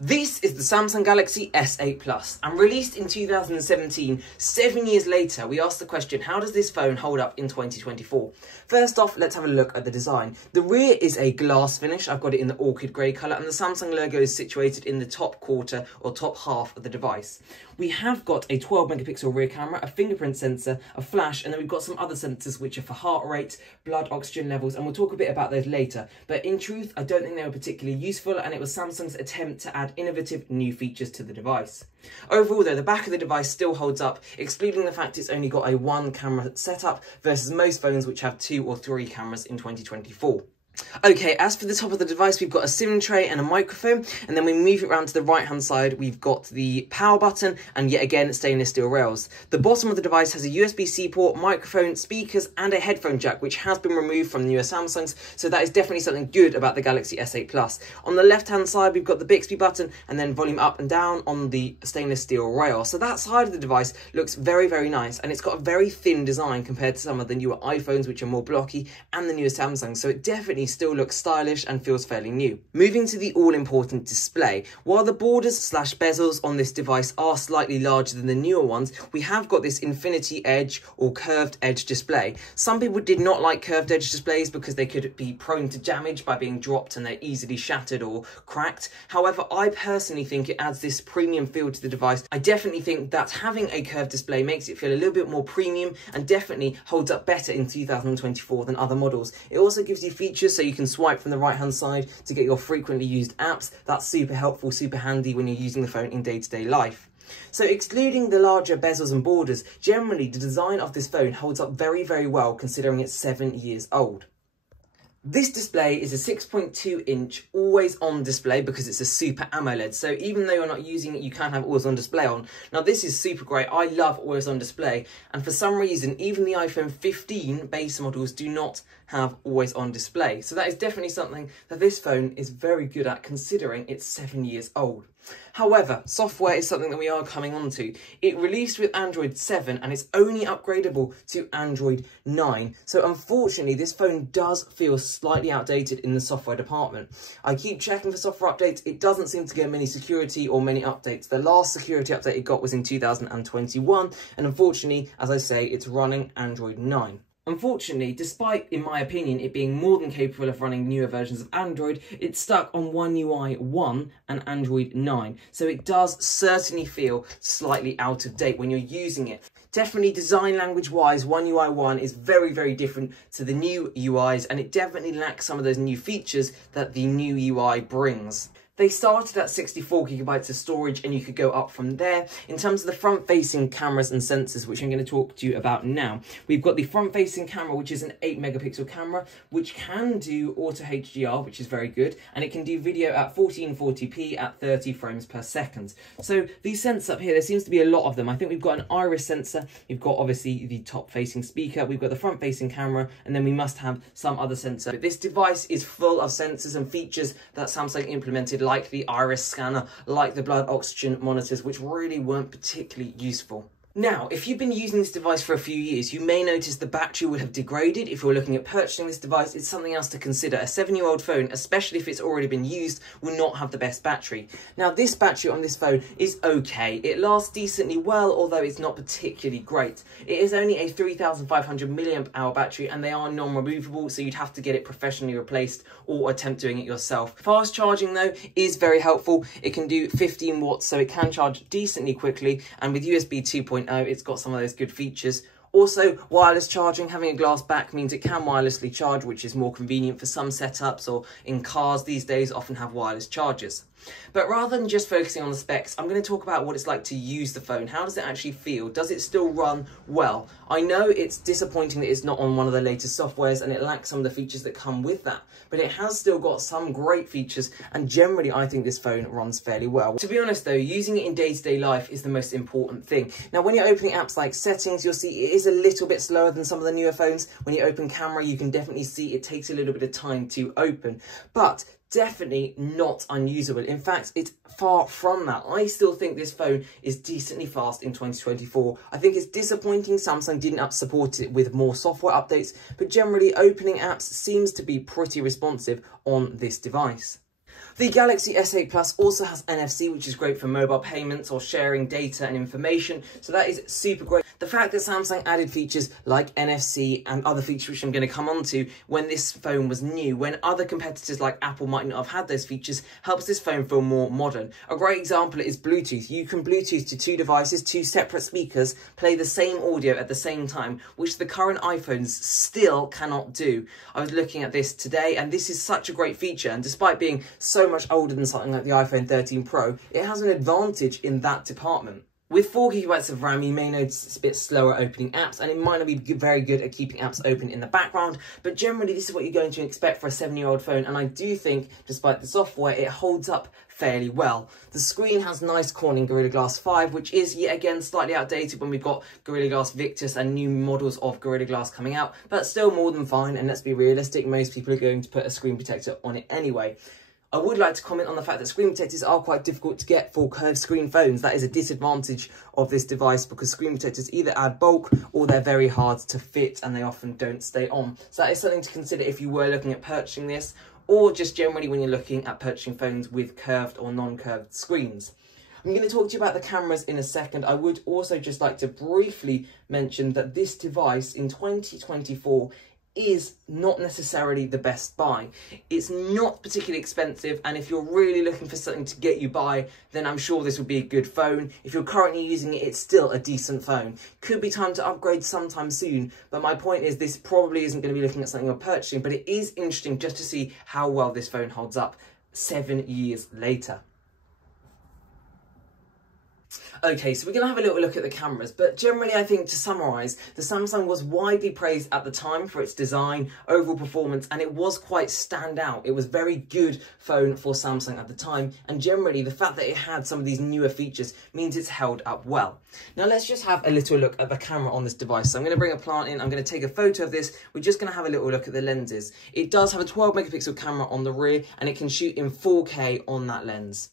This is the Samsung Galaxy S8 Plus, and released in 2017, 7 years later, we asked the question, how does this phone hold up in 2024? First off, let's have a look at the design. The rear is a glass finish. I've got it in the orchid grey colour, and the Samsung logo is situated in the top quarter or top half of the device. We have got a 12 megapixel rear camera, a fingerprint sensor, a flash, and then we've got some other sensors which are for heart rate, blood oxygen levels, and we'll talk a bit about those later. But in truth, I don't think they were particularly useful, and it was Samsung's attempt to add innovative new features to the device. Overall though, the back of the device still holds up, excluding the fact it's only got a 1 camera setup versus most phones which have 2 or 3 cameras in 2024. Okay, as for the top of the device, we've got a SIM tray and a microphone, and then we move it around to the right hand side, we've got the power button and yet again stainless steel rails. The bottom of the device has a USB-C port, microphone, speakers and a headphone jack, which has been removed from newer Samsungs, so that is definitely something good about the Galaxy S8 Plus. On the left hand side we've got the Bixby button and then volume up and down on the stainless steel rail. So that side of the device looks very nice, and it's got a very thin design compared to some of the newer iPhones which are more blocky and the newer Samsungs, so it definitely still looks stylish and feels fairly new. Moving to the all-important display, while the borders / bezels on this device are slightly larger than the newer ones, we have got this infinity edge or curved edge display. Some people did not like curved edge displays because they could be prone to damage by being dropped and they're easily shattered or cracked. However, I personally think it adds this premium feel to the device. I definitely think that having a curved display makes it feel a little bit more premium and definitely holds up better in 2024 than other models. It also gives you features so you can swipe from the right hand side to get your frequently used apps. That's super helpful, super handy when you're using the phone in day-to-day life. So excluding the larger bezels and borders, generally the design of this phone holds up very well considering it's 7 years old. This display is a 6.2 inch always on display because it's a Super AMOLED, so even though you're not using it, you can have always on display on. Now this is super great, I love always on display, and for some reason even the iPhone 15 base models do not have always on display. So that is definitely something that this phone is very good at considering it's 7 years old. However, software is something that we are coming on to. It released with Android 7 and it's only upgradable to Android 9. So unfortunately, this phone does feel slightly outdated in the software department. I keep checking for software updates. It doesn't seem to get many security or many updates. The last security update it got was in 2021. And unfortunately, as I say, it's running Android 9. Unfortunately, despite, in my opinion, it being more than capable of running newer versions of Android, it's stuck on One UI 1 and Android 9, so it does certainly feel slightly out of date when you're using it. Definitely design language wise, One UI 1 is very different to the new UIs, and it definitely lacks some of those new features that the new UI brings. They started at 64 gigabytes of storage and you could go up from there. In terms of the front-facing cameras and sensors, which I'm going to talk to you about now, we've got the front-facing camera, which is an 8 megapixel camera, which can do auto HDR, which is very good, and it can do video at 1440p at 30 frames per second. So these sensors up here, there seems to be a lot of them. I think we've got an iris sensor, we've got obviously the top-facing speaker, we've got the front-facing camera, and then we must have some other sensor. But this device is full of sensors and features that Samsung implemented, like the iris scanner, like the blood oxygen monitors, which really weren't particularly useful. Now, if you've been using this device for a few years, you may notice the battery would have degraded. If you're looking at purchasing this device, it's something else to consider. A 7-year-old phone, especially if it's already been used, will not have the best battery. Now, this battery on this phone is okay. It lasts decently well, although it's not particularly great. It is only a 3,500 milliamp hour battery, and they are non-removable, so you'd have to get it professionally replaced or attempt doing it yourself. Fast charging, though, is very helpful. It can do 15 watts, so it can charge decently quickly, and with USB 2.0, it's got some of those good features. Also, wireless charging, having a glass back means it can wirelessly charge, which is more convenient for some setups, or in cars these days often have wireless chargers. But rather than just focusing on the specs, I'm going to talk about what it's like to use the phone. How does it actually feel? Does it still run well? I know it's disappointing that it's not on one of the latest softwares and it lacks some of the features that come with that, but it has still got some great features, and generally I think this phone runs fairly well. To be honest though, using it in day-to-day life is the most important thing. Now when you're opening apps like settings, you'll see it is a little bit slower than some of the newer phones. When you open camera, you can definitely see it takes a little bit of time to open, but definitely not unusable. In fact, it's far from that. I still think this phone is decently fast in 2024. I think it's disappointing Samsung didn't support it with more software updates, but generally opening apps seems to be pretty responsive on this device. The Galaxy S8 Plus also has NFC, which is great for mobile payments or sharing data and information, so that is super great. The fact that Samsung added features like NFC and other features which I'm going to come on to when this phone was new, when other competitors like Apple might not have had those features, helps this phone feel more modern. A great example is Bluetooth. You can Bluetooth to two devices, two separate speakers, play the same audio at the same time, which the current iPhones still cannot do. I was looking at this today, and this is such a great feature, and despite being so much older than something like the iPhone 13 Pro, it has an advantage in that department. With 4GB of RAM, you may notice it's a bit slower opening apps, and it might not be very good at keeping apps open in the background, but generally this is what you're going to expect for a 7-year-old phone, and I do think, despite the software, it holds up fairly well. The screen has nice Corning Gorilla Glass 5, which is yet again slightly outdated when we've got Gorilla Glass Victus and new models of Gorilla Glass coming out, but still more than fine, and let's be realistic, most people are going to put a screen protector on it anyway. I would like to comment on the fact that screen protectors are quite difficult to get for curved screen phones. That is a disadvantage of this device because screen protectors either add bulk or they're very hard to fit and they often don't stay on. So that is something to consider if you were looking at purchasing this, or just generally when you're looking at purchasing phones with curved or non-curved screens. I'm going to talk to you about the cameras in a second. I would also just like to briefly mention that this device in 2024 is not necessarily the best buy. It's not particularly expensive, and if you're really looking for something to get you by, then I'm sure this would be a good phone. If you're currently using it, it's still a decent phone. Could be time to upgrade sometime soon, but my point is this probably isn't going to be looking at something you're purchasing, but it is interesting just to see how well this phone holds up 7 years later. Okay, so we're going to have a little look at the cameras, but generally I think to summarise, the Samsung was widely praised at the time for its design, overall performance, and it was quite standout. It was a very good phone for Samsung at the time, and generally the fact that it had some of these newer features means it's held up well. Now let's just have a little look at the camera on this device. So I'm going to bring a plant in, I'm going to take a photo of this, we're just going to have a little look at the lenses. It does have a 12 megapixel camera on the rear, and it can shoot in 4K on that lens.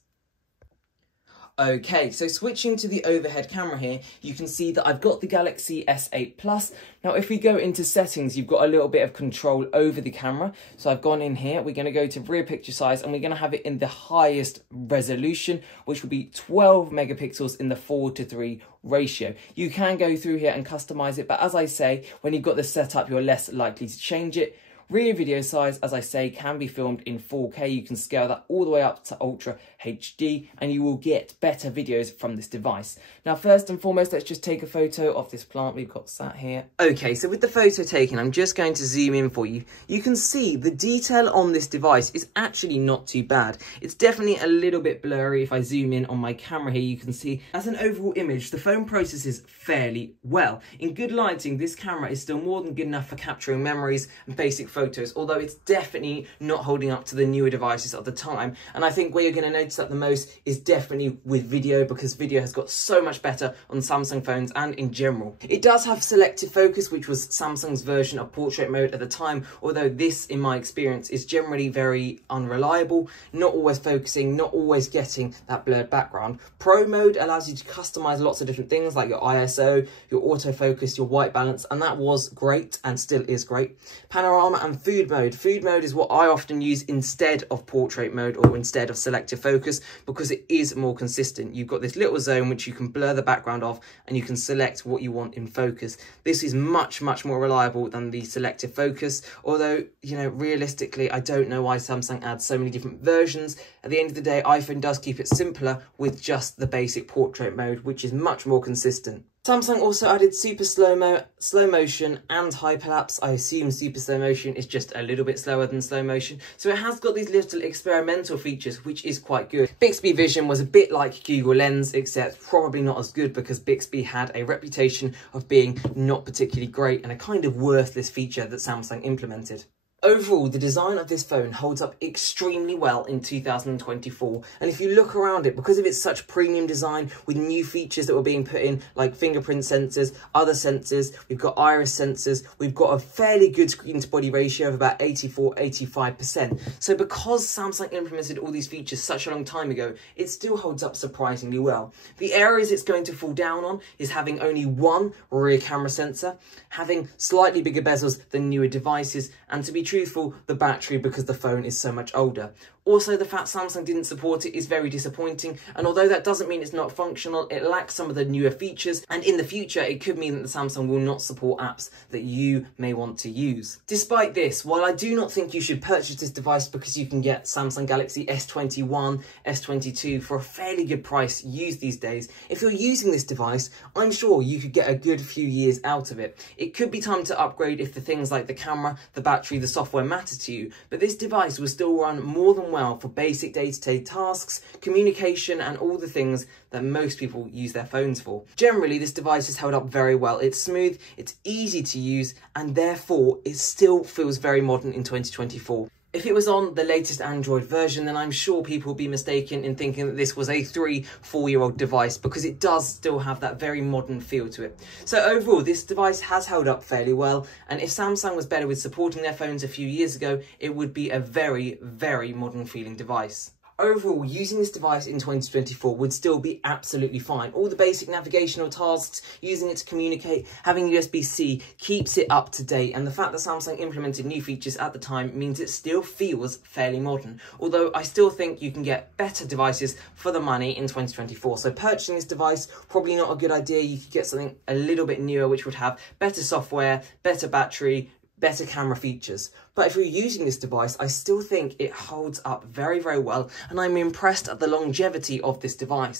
Okay, so switching to the overhead camera here, you can see that I've got the Galaxy S8 Plus. Now, if we go into settings, you've got a little bit of control over the camera. So I've gone in here, we're going to go to rear picture size, and we're going to have it in the highest resolution, which will be 12 megapixels in the 4:3 ratio. You can go through here and customize it, but as I say, when you've got this set up, you're less likely to change it. Rear video size, as I say, can be filmed in 4K. You can scale that all the way up to Ultra HD, and you will get better videos from this device. Now, first and foremost, let's just take a photo of this plant we've got sat here. Okay, so with the photo taken, I'm just going to zoom in for you. You can see the detail on this device is actually not too bad. It's definitely a little bit blurry. If I zoom in on my camera here, you can see as an overall image, the phone processes fairly well. In good lighting, this camera is still more than good enough for capturing memories and basic photos, although it's definitely not holding up to the newer devices of the time. And I think where you're going to notice that the most is definitely with video, because video has got so much better on Samsung phones and in general. It does have selective focus, which was Samsung's version of portrait mode at the time, although this, in my experience, is generally very unreliable, not always focusing, not always getting that blurred background. Pro mode allows you to customize lots of different things like your ISO, your autofocus, your white balance, and that was great and still is great. Panorama and food mode. Food mode is what I often use instead of portrait mode or instead of selective focus, because it is more consistent. You've got this little zone which you can blur the background of, and you can select what you want in focus. This is much more reliable than the selective focus, although, you know, realistically, I don't know why Samsung adds so many different versions. At the end of the day, iPhone does keep it simpler with just the basic portrait mode, which is much more consistent. Samsung also added super slow motion and hyperlapse. I assume super slow motion is just a little bit slower than slow motion. So it has got these little experimental features, which is quite good. Bixby Vision was a bit like Google Lens, except probably not as good, because Bixby had a reputation of being not particularly great and a kind of worthless feature that Samsung implemented. Overall, the design of this phone holds up extremely well in 2024, and if you look around it, because of its such premium design with new features that were being put in, like fingerprint sensors, other sensors, we've got iris sensors, we've got a fairly good screen to body ratio of about 84–85%. So because Samsung implemented all these features such a long time ago, it still holds up surprisingly well. The areas it's going to fall down on is having only one rear camera sensor, having slightly bigger bezels than newer devices, and to be truthful, the battery, because the phone is so much older. Also, the fact Samsung didn't support it is very disappointing, and although that doesn't mean it's not functional, it lacks some of the newer features, and in the future it could mean that the Samsung will not support apps that you may want to use. Despite this, while I do not think you should purchase this device because you can get Samsung Galaxy S21, S22 for a fairly good price used these days, if you're using this device, I'm sure you could get a good few years out of it. It could be time to upgrade if the things like the camera, the battery, the software matter to you, but this device will still run more than well for basic day-to-day tasks, communication, and all the things that most people use their phones for. Generally, this device has held up very well. It's smooth, it's easy to use, and therefore it still feels very modern in 2024. If it was on the latest Android version, then I'm sure people would be mistaken in thinking that this was a 3-4-year-old device, because it does still have that very modern feel to it. So overall, this device has held up fairly well, and if Samsung was better with supporting their phones a few years ago, it would be a very, very modern feeling device. Overall, using this device in 2024 would still be absolutely fine. All the basic navigational tasks, using it to communicate, having USB-C keeps it up to date, and the fact that Samsung implemented new features at the time means it still feels fairly modern. Although I still think you can get better devices for the money in 2024. So purchasing this device, probably not a good idea. You could get something a little bit newer which would have better software, better battery, better camera features. But if you're using this device, I still think it holds up very, very well, and I'm impressed at the longevity of this device.